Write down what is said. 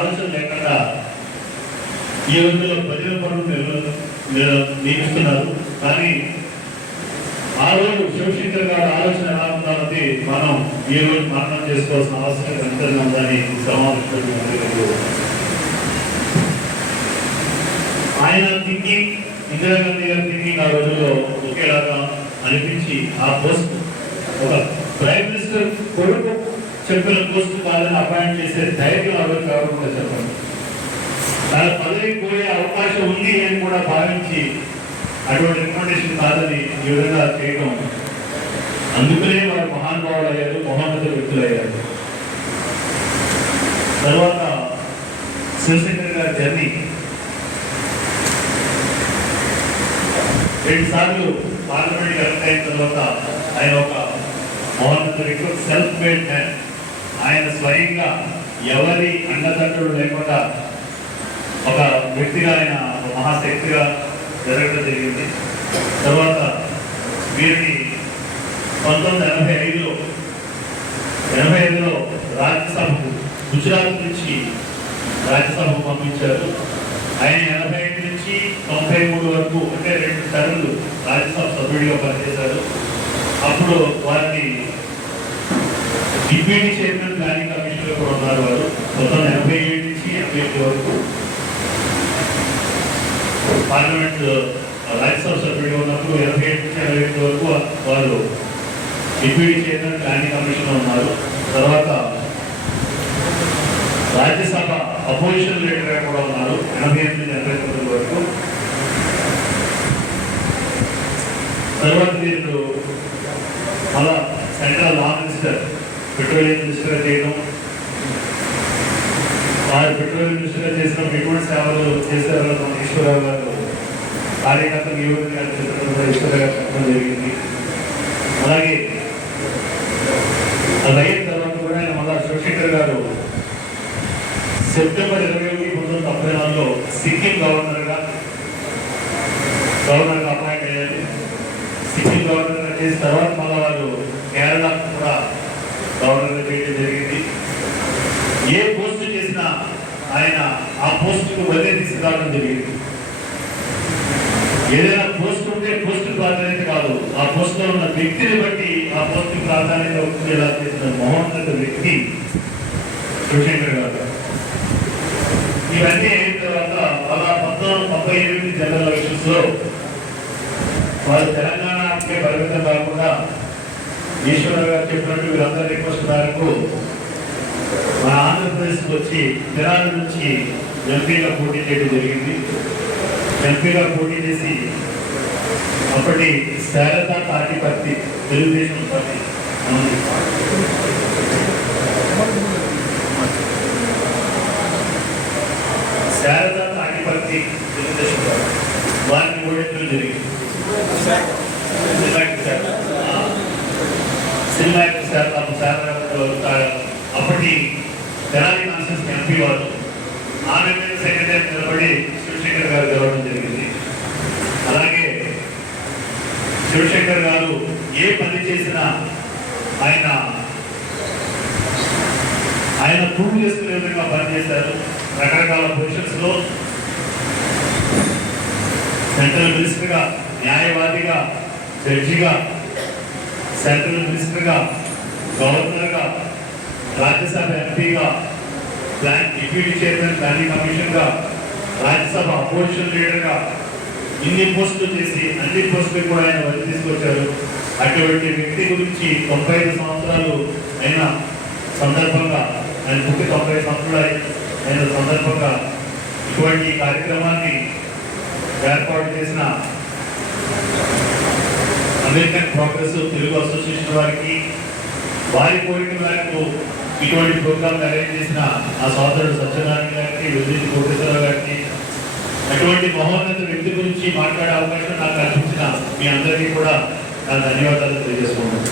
ఆలోచన లేకుండా ఈ రోజుల్లో ప్రజల పనులు నియమిస్తున్నారు కానీ ఆ రోజు శివశంకర్ గారి ఆలోచన ఎలా ఉందన్నది మనం ఈ రోజు మననం చేసుకోవాల్సిన అవసరం ఎంతైనా ఉందని ఈ సమావేశంలో ఆయన థింకింగ్ ఇందిరాగాంధీ గారి థింకింగ్ ఆ రోజుల్లో ఒకేలాగా అనిపించి ఆ పోస్ట్ ఒక ప్రైమ్ మినిస్టర్ కొడుకు చెప్పిన పోస్ట్ కాదని అపాయింట్ చేసే ధైర్యం ఆ కాకుండా చెప్పండి. తన పదవి పోయే అవకాశం ఉంది అని కూడా భావించి అటువంటి రికమెండేషన్ కాదని ఈ విధంగా చేయడం అందుకనే వారు మహానుభావులు అయ్యారు మహోన్నత వ్యక్తులు అయ్యారు తర్వాత శివశంకర్ గారి జర్నీ. రెండు సార్లు పార్లమెంట్ కలెక్ట్ అయిన తర్వాత ఆయన ఒక మహోన్నత వ్యక్తి సెల్ఫ్ మేడ్ మ్యాన్ ఆయన స్వయంగా ఎవరి అండదండలు లేకుండా ఒక వ్యక్తిగా ఆయన ఒక మహాశక్తిగా జరగడం జరిగింది. తర్వాత వీరిని పంతొమ్మిది ఎనభై ఐదులో ఎనభై ఐదులో రాజ్యసభకు గుజరాత్ నుంచి రాజ్యసభకు పంపించారు. ఆయన ఎనభై ఐదు నుంచి తొంభై మూడు వరకు అంటే రెండు టర్ములు రాజ్యసభ సభ్యుడిగా పనిచేశారు. అప్పుడు వారిని డిప్యూటీ చైర్మన్ ప్లానింగ్ కమిషన్లో కూడా ఉన్నారు వారు మొత్తం ఎనభై ఏడు నుంచి ఎనభై ఎనిమిది వరకు పార్లమెంట్ రాజ్యసభ సభ్యుడిగా ఉన్నప్పుడు ఎనభై ఏడు నుంచి ఎనభై ఎనిమిది వరకు వారు డిప్యూటీ చైర్మన్ ప్లానింగ్ కమిషన్లో ఉన్నారు. తర్వాత రాజ్యసభ అపోజిషన్ లీడర్గా కూడా ఉన్నారు. ఎనభై ఎనిమిది నుంచి ఎనభై తొమ్మిది వరకు. తర్వాత వీళ్ళు మళ్ళా central law minister petroleum minister చేయడం? వారు పెట్రోలియం మినిస్టర్ చేసిన ఎటువంటి సేవలు చేశారో మన ఈశ్వరరావు గారు. కార్యకర్త నియోజక గారు ఈశ్వరరావు గారు చెప్పడం జరిగింది. అలాగే అది అయిన తర్వాత కూడా ఆయన మళ్ళా శివశంకర్ గారు సెప్టెంబర్ ఇరవై ఒకటి పంతొమ్మిది వందల తొంభై నాలుగులో సిక్కిం గవర్నర్గా గవర్నర్గా అపాయింట్ అయ్యారు. సిక్కిం గవర్నర్గా చేసిన తర్వాత మళ్ళీ వారు కేరళ కూడా గవర్నర్గా చేయడం జరిగింది ఏ పోస్ట్ చేసినా ఆయన ఆ పోస్టుకు వదిలే తీసుకురావడం జరిగింది. ఏదైనా పోస్ట్ ఉంటే పోస్ట్ ప్రాధాన్యత కాదు. ఆ పోస్ట్లో ఉన్న వ్యక్తిని బట్టి ఆ పోస్ట్ ప్రాధాన్యత వచ్చేలా చేసిన మహోన్నత వ్యక్తి శివశంకర్ గారు. ఇవన్నీ అయిన తర్వాత అలా పంతొమ్మిది తొంభై ఎనిమిది జనరల్ ఎలక్షన్స్లో వారు తెలంగాణకే పరిమితం కాకుండా ఈశ్వర గారు చెప్పినట్టు వీరందరి రిక్వెస్ట్ మేరకు మన ఆంధ్రప్రదేశ్కి వచ్చి తెలంగాణ నుంచి ఎంపీగా పోటీ చేయడం జరిగింది ఎంపీగా పోటీ చేసి అప్పటి శారదా పార్టీ తెలుగుదేశం పార్టీ ఉంది. పార్టీ పార్టీ తెలుగుదేశం పార్టీ వారిని ఓడించడం జరిగింది సినిమా యాక్టర్ ఆ, సినిమా శారదా శారదా అప్పటి తెలంగాణ కాన్సెన్స్ ఎంపీ వారు ఆమె సెక్రటరీ నిలబడి శివశంకర్ గారు గెలవడం జరిగింది. అలాగే శివశంకర్ గారు ఏ పని చేసినా ఆయన ఆయన ప్రూవ్ చేసుకునే విధంగా పనిచేశారు రకరకాల పొజిషన్స్లో సెంట్రల్ మినిస్టర్గా న్యాయవాదిగా జడ్జిగా సెంట్రల్ మినిస్టర్గా గవర్నర్ రాజ్యసభ ఎంపీగా ప్లాన్ డిప్యూటీ చైర్మన్ ప్లానింగ్ కమిషన్గా రాజ్యసభ అపోజిషన్ లీడర్గా ఇన్ని పోస్టులు చేసి అన్ని పోస్టులు కూడా ఆయన వదిలి తీసుకొచ్చారు. అటువంటి వ్యక్తి గురించి తొంభై ఐదు సంవత్సరాలు అయిన సందర్భంగా ఆయన పుట్టి తొంభై ఐదు సంవత్సరాలు అయిన సందర్భంగా ఇటువంటి కార్యక్రమాన్ని ఏర్పాటు చేసిన అమెరికన్ ప్రోగ్రెస్ తెలుగు అసోసియేషన్ వారికి వారి కోరిక మేరకు ఇటువంటి ప్రోగ్రామ్ అరేంజ్ చేసిన ఆ సోదరుడు సత్యనారాయణ గారికి విజయ్ కోటేశ్వరరావు గారికి అటువంటి మహోన్నత వ్యక్తి గురించి మాట్లాడే అవకాశం నాకు కల్పించిన మీ అందరికీ కూడా నా ధన్యవాదాలు తెలియజేసుకుంటున్నాను.